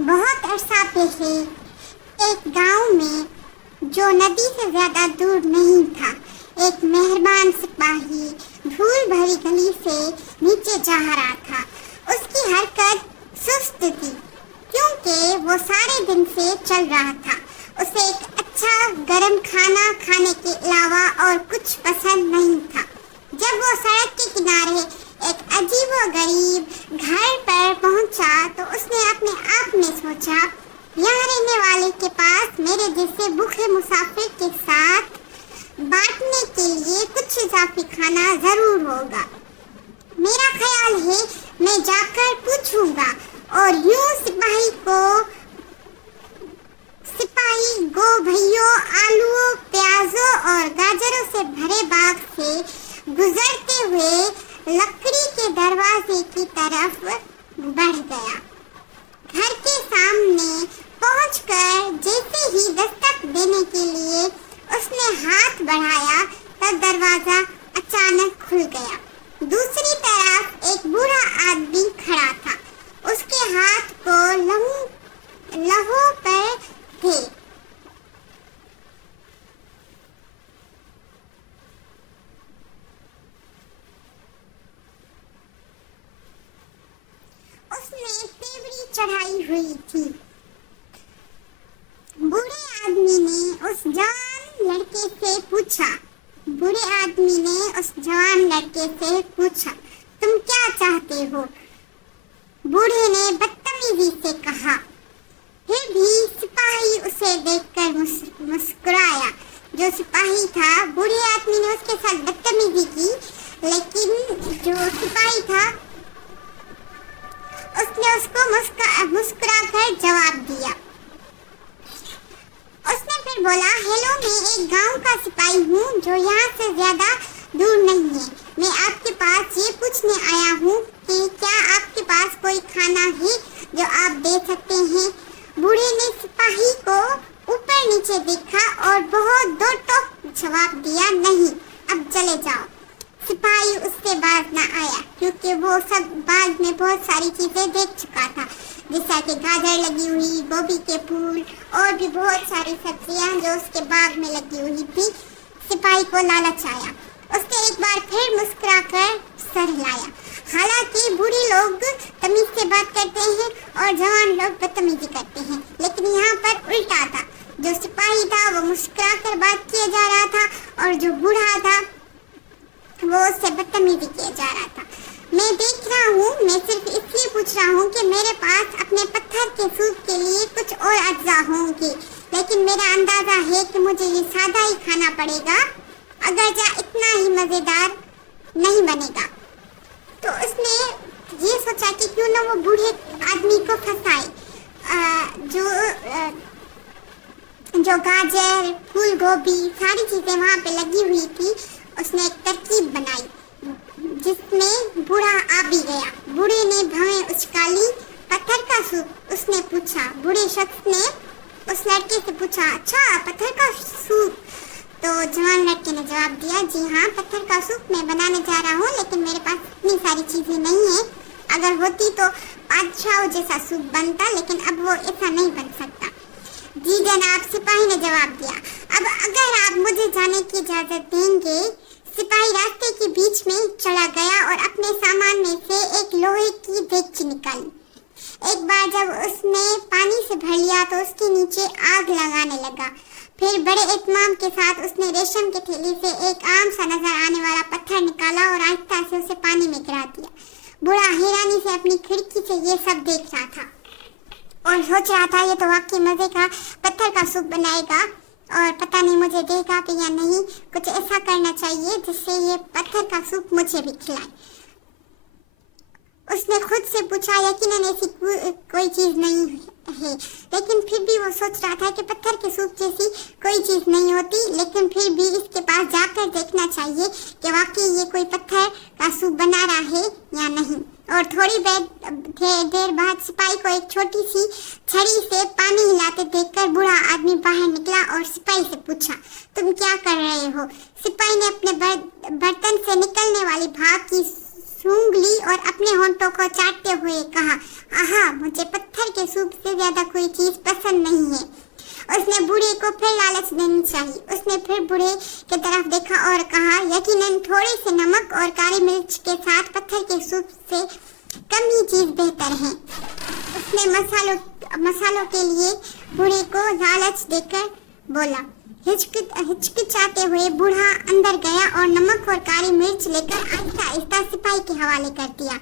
بہت عرصہ پہلے ایک گاؤں میں جو ندی سے زیادہ دور نہیں تھا، ایک مہربان سپاہی دھول بھری گلی سے نیچے جا رہا تھا۔ اس کی حرکت سست تھی کیونکہ وہ سارے دن سے چل رہا تھا۔ اسے ایک اچھا گرم کھانا کھانے کے علاوہ اور کچھ پسند نہیں تھا۔ جب وہ سڑک کے کنارے ایک عجیب و غریب گھر پر پہنچا تو اس نے اپنے آپ میں سوچا، یہاں رہنے والے کے پاس میرے جیسے بھوکے مسافر کے ساتھ بانٹنے کے لیے کچھ اضافی کھانا ضرور ہوگا۔ میرا خیال ہے میں جا کر پوچھوں گا۔ اور یوں سپاہی گوبھیوں، آلووں، پیازوں اور گاجروں سے بھرے باغ سے گزرتے ہوئے لکڑی کے دروازے کی طرف بڑھ گیا۔ گھر کے سامنے پہنچ کر جیسے ہی دستک دینے کے لیے اس نے ہاتھ بڑھایا تب دروازہ اچانک کھل گیا۔ دوسری طرف ایک بوڑھا آدمی کھڑا تھا، اس کے ہاتھ کو لہو پر تھے۔ اس نے تیوری چڑھائی ہوئی تھی۔ بوڑھے آدمی نے اس جوان لڑکے سے پوچھا، تم کیا چاہتے ہو؟ بوڑھے نے بدتمیزی سے کہا۔ پھر بھی سپاہی اسے دیکھ کر مسکرایا۔ جو سپاہی تھا، بوڑھے آدمی نے اس کے ساتھ بدتمیزی کی، لیکن جو سپاہی تھا اس نے اس کو مسکرا کر جواب دیا۔ اس نے پھر بولا، ہیلو، میں ایک گاؤں کا سپاہی ہوں جو یہاں سے زیادہ دور نہیں ہے۔ میں آپ کے پاس یہ پوچھنے آیا ہوں کہ کیا آپ کے پاس کوئی کھانا ہے جو آپ دے سکتے ہیں؟ بوڑھے نے سپاہی کو اوپر نیچے دیکھا اور بہت دو ٹوک جواب دیا، نہیں، اب چلے جاؤ۔ سپاہی اس سے باز نہ آیا کیونکہ وہ سب باغ میں بہت ساری چیزیں دیکھ چکا تھا، جیسا کہ گاجر لگی ہوئی، گوبھی کے پھول اور بھی بہت ساری سبزیاں جو اس کے باغ میں لگی ہوئی تھی۔ سپاہی کو لالچ آیا، اس نے ایک بار پھر مسکرا کر سر ہلایا۔ حالانکہ بوڑھے لوگ تمیز سے بات کرتے ہیں اور جوان لوگ بدتمیزی کرتے ہیں، لیکن یہاں پر الٹا تھا۔ جو سپاہی تھا وہ مسکرا کر بات کیا جا رہا تھا اور جو بوڑھا تھا وہ اس سے بدتمیزی کیا جا رہا تھا۔ میں دیکھ رہا ہوں، میں صرف اس لیے پوچھ رہا ہوں کہ میرے پاس اپنے پتھر کے سوپ کے لیے کچھ اور اجزاء ہوں گے، لیکن میرا اندازہ ہے کہ مجھے یہ سادہ ہی کھانا پڑے گا، اگرچہ اتنا ہی مزیدار نہیں بنے گا۔ تو اس نے یہ سوچا کہ کیوں نہ وہ بوڑھے آدمی کو پھنسائے۔ جو گاجر، پھول گوبھی، ساری چیزیں وہاں پہ لگی ہوئی تھی، اس نے ایک ترکیب بنائی جس میں بوڑھا آ بھی گیا۔ بوڑھے نے بھویں اچکالی، پتھر کا سوپ؟ اس نے پوچھا۔ بوڑھے شخص نے اس لڑکے سے پوچھا، اچھا، پتھر کا سوپ؟ تو جوان لڑکے نے جواب دیا، جی ہاں، پتھر کا سوپ میں بنانے جا رہا ہوں، لیکن میرے پاس اتنی ساری چیزیں نہیں ہیں۔ اگر ہوتی تو بادشاہ جیسا سوپ بنتا، لیکن اب وہ ایسا نہیں بن سکتا۔ جی جناب، سپاہی نے جواب دیا۔ اب اگر آپ مجھے جانے کی اجازت دیں گے۔ سپاہی راستے کے بیچ میں چلا گیا اور اپنے سامان میں سے ایک لوہے کی دیگچی نکالی۔ ایک بار جب اس نے پانی سے بھر لیا تو اس کے نیچے آگ لگانے لگا۔ پھر بڑے اہتمام کے ساتھ اس نے ریشم کے تھیلی سے ایک عام سا نظر آنے والا پتھر نکالا اور آہستہ سے اسے پانی میں گرا دیا۔ بوڑھا حیرانی سے اپنی کھڑکی سے یہ سب دیکھ رہا تھا اور سوچ رہا تھا، یہ تو واقعی مزے کا پتھر کا سوپ بنائے گا اور پتہ نہیں مجھے دے گا بھی یا نہیں۔ کچھ ایسا کرنا چاہیے جس سے یہ پتھر کا سوپ مجھے بھی کھلائے۔ اس نے خود سے پوچھا، یقیناً ایسی کوئی چیز نہیں ہے، لیکن پھر بھی وہ سوچ رہا تھا کہ پتھر کے سوپ جیسی کوئی چیز نہیں ہوتی، لیکن پھر بھی اس کے پاس جا کر دیکھنا چاہیے کہ واقعی یہ کوئی پتھر کا سوپ بنا رہا ہے یا نہیں۔ اور تھوڑی دیر بعد سپاہی کو ایک چھوٹی سی چھڑی سے پانی ہلاتے دیکھ کر بوڑھا آدمی باہر نکلا اور سپاہی سے پوچھا، تم کیا کر رہے ہو؟ سپاہی نے اپنے برتن سے نکلنے والی بھاپ کی سونگھ لی اور اپنے ہونٹوں کو چاٹتے ہوئے کہا، آہا، مجھے پتھر पत्थर के सूप से ज्यादा कोई चीज पसंद नहीं है। उसने बूढ़े को फिर लालच देनी चाहिए। उसने फिर बूढ़े की तरफ देखा और कहा, यकीनन थोड़े से नमक और काली मिर्च के साथ पत्थर के सूप से कम ही चीज बेहतर है। उसने मसालों के लिए बूढ़े को लालच देकर बोला। हिचकिचाते हुए बूढ़ा अंदर गया और नमक और काली मिर्च लेकर आहिस्ता आहिस्ता सिपाही के हवाले कर दिया।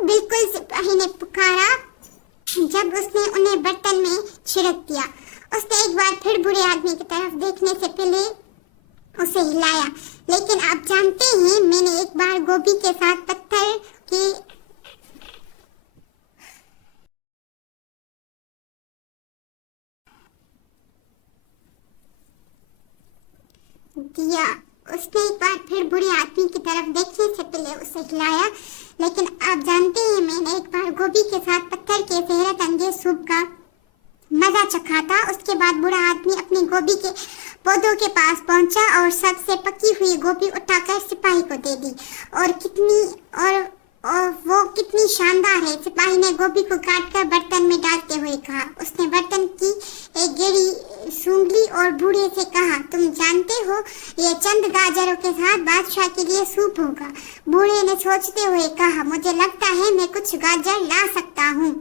बिल्कुल सिपाही ने पुकारा जब उसने उन्हें बर्तन में छिड़क दिया। उसने एक बार फिर बूढ़े आदमी की तरफ देखने से पहले उसे हिलाया। लेकिन आप जानते हैं, मैंने एक बार गोभी के साथ पत्थर की दिया। उसने एक बार फिर बूढ़े आदमी की तरफ देखने से पहले उसे हिलाया। लेकिन आप जानते हैं, मैंने एक बार गोभी के साथ पत्थर के हैरत अंगेज सूप का मजा चखा था। उसके बाद बूढ़ा आदमी अपनी गोभी के पौधों के पास पहुंचा और सबसे पकी हुई गोभी उठाकर सिपाही को दे दी। और वो कितनी शानदार है। सिपाही ने गोभी को काटकर बर्तन में डालते हुए कहा। उसने बर्तन की एक गेड़ी सूंघ ली और बूढ़े से कहा, तुम जानते हो, ये चंद गाजरों के साथ बादशाह के लिए सूप होगा। बूढ़े ने सोचते हुए कहा, मुझे लगता है मैं कुछ गाजर ला सकता हूँ।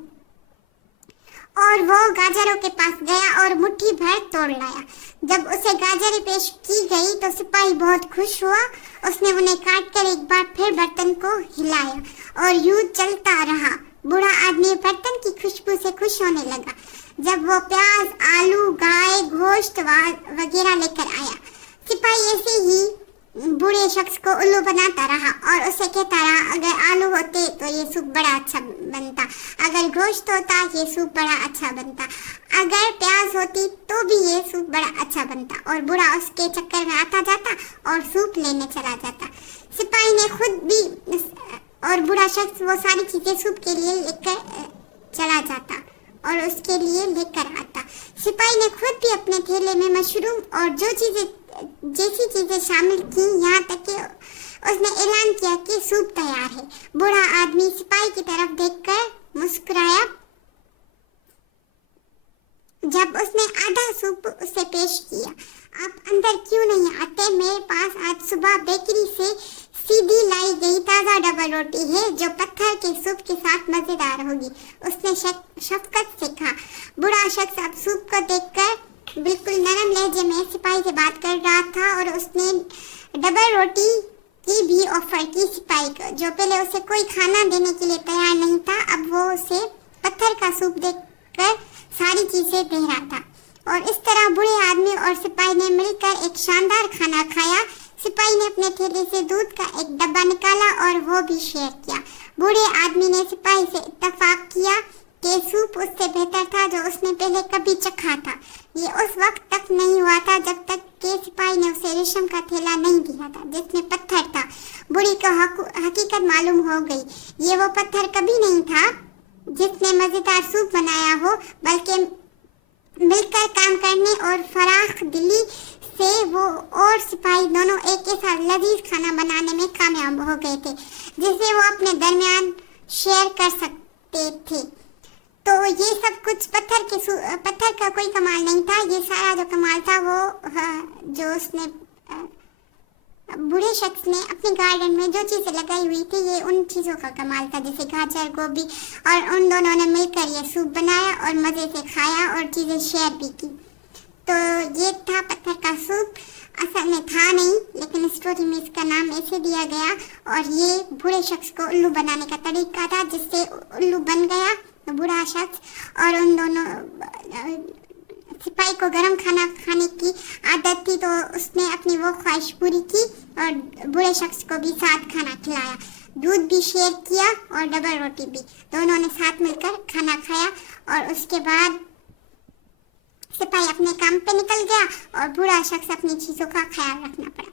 और वो गाजरों के पास गया और मुट्ठी भर तोड़ लाया। जब उसे गाजरें पेश की गई तो सिपाही बहुत खुश हुआ। उसने उन्हें काट कर एक बार फिर बर्तन को हिलाया और यूं चलता रहा। बूढ़ा आदमी बर्तन की खुशबू से खुश होने लगा। जब वो प्याज, आलू, गाय, गोश्त वगैरह लेकर आया, सिपाही ऐसे ही बूढ़े शख्स को उल्लू बनाता रहा और उसे कहता रहा, अगर आलू होते तो ये सूप बड़ा अच्छा बनता, अगर गोश्त होता ये सूप बड़ा अच्छा बनता, अगर प्याज होती तो भी ये सूप बड़ा अच्छा बनता। और बूढ़ा उसके चक्कर में आता जाता और सूप लेने चला जाता। सिपाही ने खुद भी और बूढ़ा शख्स वो सारी चीजें सूप के लिए लेकर चला जाता और उसके लिए लेकर आता। सिपाही ने खुद भी अपने थैले में मशरूम और जैसी चीजें शामिल की, यहाँ तक कि उसने ऐलान किया कि सूप तैयार है। बूढ़ा आदमी सिपाही की तरफ देखकर मुस्कुराया। जब उसने आधा सूप उसे पेश किया, आप अंदर क्यों नहीं आते? मेरे पास आज सुबह बेकरी से सीधी लाई गई ताज़ा डबल रोटी है जो पत्थर के सूप के साथ मजेदार होगी, उसने शफकत से कहा। बूढ़ा शख्स अब सूप को देखकर बिल्कुल नरम लहजे में सिपाही से बात कर रहा था और उसने डबल रोटी की भी ऑफर की सिपाही को, जो पहले उसे कोई खाना देने के लिए तैयार नहीं था। अब वो उसे पत्थर का सूप देकर सारी चीजें दे रहा था। और इस तरह बूढ़े आदमी और सिपाही ने मिलकर एक शानदार खाना खाया। सिपाही ने अपने थैले से दूध का एक डब्बा निकाला और वो भी शेयर किया। बूढ़े आदमी ने सिपाही से इत्तेफाक किया कि सूप उससे बेहतर था जो उसने पहले कभी चखा था। ये उस वक्त तक नहीं हुआ था जब तक कि सिपाही ने उसे रेशम का थैला नहीं दिया था जिसमें पत्थर था। बूढ़ी को हकीकत मालूम हो गई। ये वो पत्थर कभी नहीं था जिसने मजेदार सूप बनाया हो, बल्कि मिलकर काम करने और फराख दिली से वो और सिपाही दोनों एक के साथ लजीज खाना बनाने में कामयाब हो गए थे, जिसे वो अपने दरमियान शेयर कर सकते थे। तो ये सब कुछ पत्थर का कोई कमाल नहीं था। ये सारा जो कमाल था वो जो उसने बूढ़े शख्स ने अपने गार्डन में जो चीजें लगाई हुई थी, ये उन चीजों का कमाल था, जैसे गाजर, गोभी, और उन दोनों ने मिलकर ये सूप बनाया और मजे से खाया और चीजें शेयर भी की। तो ये था पत्थर का सूप। असल में था नहीं, लेकिन स्टोरी में इसका नाम ऐसे दिया गया और ये बूढ़े शख्स को उल्लू बनाने का तरीका था, जिससे उल्लू बन गया बूढ़ा शख्स। और उन दोनों सिपाही को गरम खाना खाने की आदत थी, तो उसने अपनी वो ख्वाहिश पूरी की और बूढ़े शख्स को भी साथ खाना खिलाया, दूध भी शेयर किया और डबल रोटी भी। दोनों ने साथ मिलकर खाना खाया और उसके बाद सिपाही अपने काम पे निकल गया और बूढ़ा शख्स अपनी चीजों का ख्याल रखना पड़ा।